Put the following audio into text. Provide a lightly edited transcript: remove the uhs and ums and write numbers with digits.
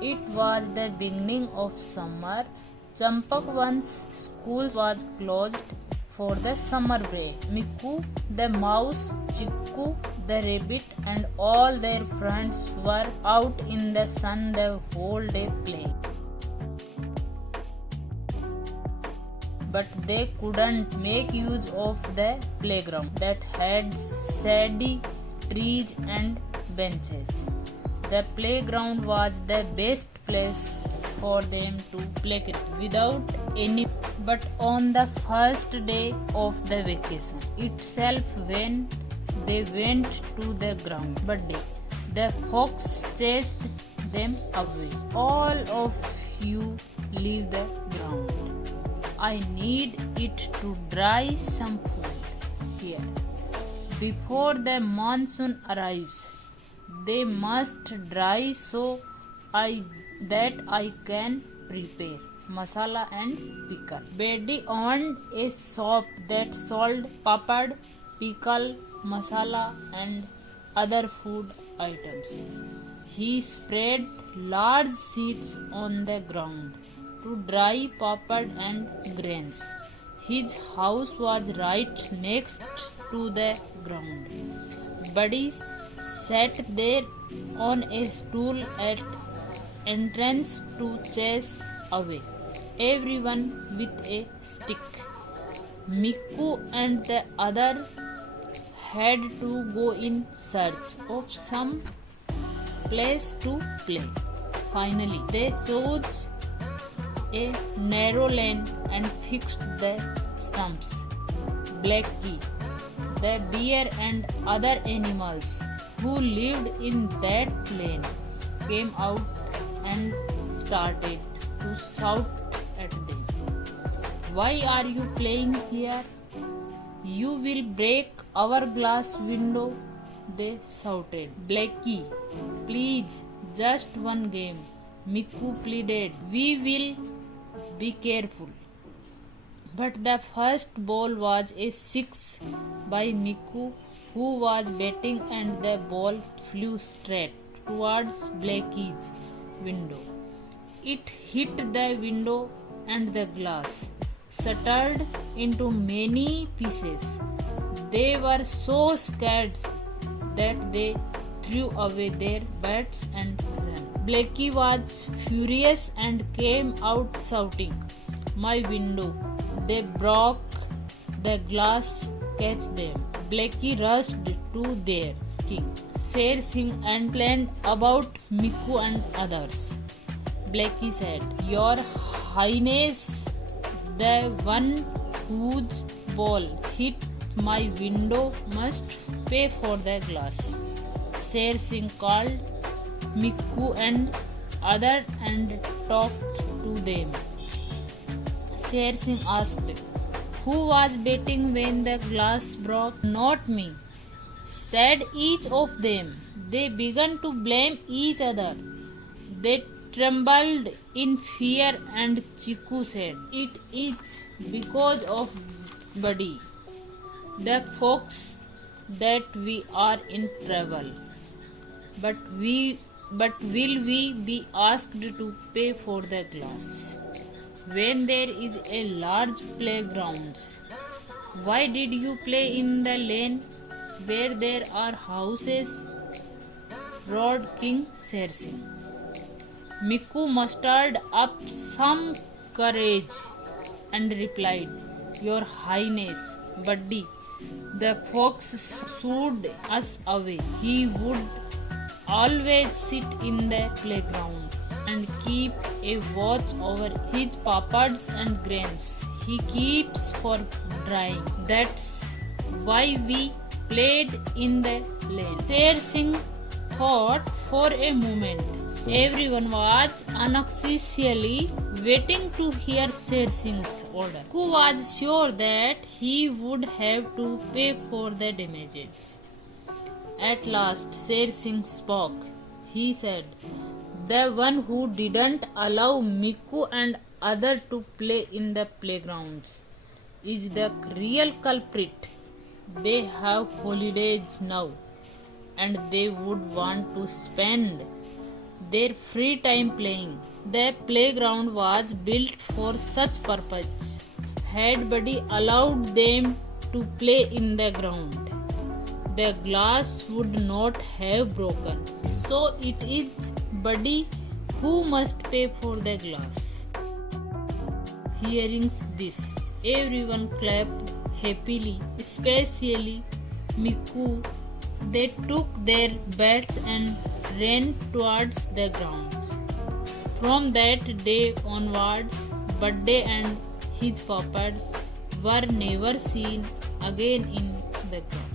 It was the beginning of summer. Champakvan's school was closed for the summer break. Meeku, the mouse, Cheeku, the rabbit, and all their friends were out in the sun the whole day playing. But they couldn't make use of the playground that had shady trees and benches. The playground was the best place for them to play cricket without any. But on the first day of the vacation itself, when they went to the ground, Baddy, the fox chased them away. All of you leave the ground. I need it to dry some food here. Before the monsoon arrives, they must dry so that I can prepare masala and pickle. Baddy owned a shop that sold papad, pickle, masala and other food items. He spread large sheets on the ground to dry papad and grains. His house was right next to the ground. Baddy sat there on a stool at entrance to chase away everyone with a stick. Meeku and the other had to go in search of some place to play. Finally, they chose a narrow lane and fixed the stumps. Blacky, the bear and other animals who lived in that lane came out and started to shout at them. Why are you playing here? You will break our glass window, they shouted. Blacky, please, just one game, Meeku pleaded. We will be careful. But the first ball was a 6 by Meeku, who was batting, and the ball flew straight towards Blacky's window. It hit the window and the glass shattered into many pieces. They were so scared that they threw away their bats and ran. Blacky was furious and came out shouting, "My window! They broke the glass, catch them!" Blacky rushed to their king, Sher Singh, and complained about Meeku and others. Blacky said, "Your Highness, the one whose ball hit my window must pay for the glass." Sher Singh called Meeku and others and talked to them. Sher Singh asked, "Who was betting when the glass broke?" "Not me," said each of them. They began to blame each other. They trembled in fear, and Cheeku said, "It is because of Baddy, the fox, that we are in trouble. But will we be asked to pay for the glass when there is a large playground? Why did you play in the lane where there are houses?" roared King Sher Singh. Meeku mustered up some courage and replied, "Your Highness, Baddy, the fox shooed us away. He would always sit in the playground and keep a watch over his papads and grains he keeps for drying. That's why we played in the lane." Sher Singh thought for a moment. Everyone was anxiously waiting to hear Sher Singh's order. Who was sure that he would have to pay for the damages. At last, Sher Singh spoke. He said, "The one who didn't allow Meeku and others to play in the playgrounds is the real culprit. They have holidays now, and they would want to spend their free time playing. The playground was built for such purpose. Had Buddy allowed them to play in the ground, the glass would not have broken. So it is Buddy who must pay for the glass. Hearing this, everyone clapped happily, especially Meeku. They took their bats and ran towards the grounds. From that day onwards, Baddy and his puppets were never seen again in the ground.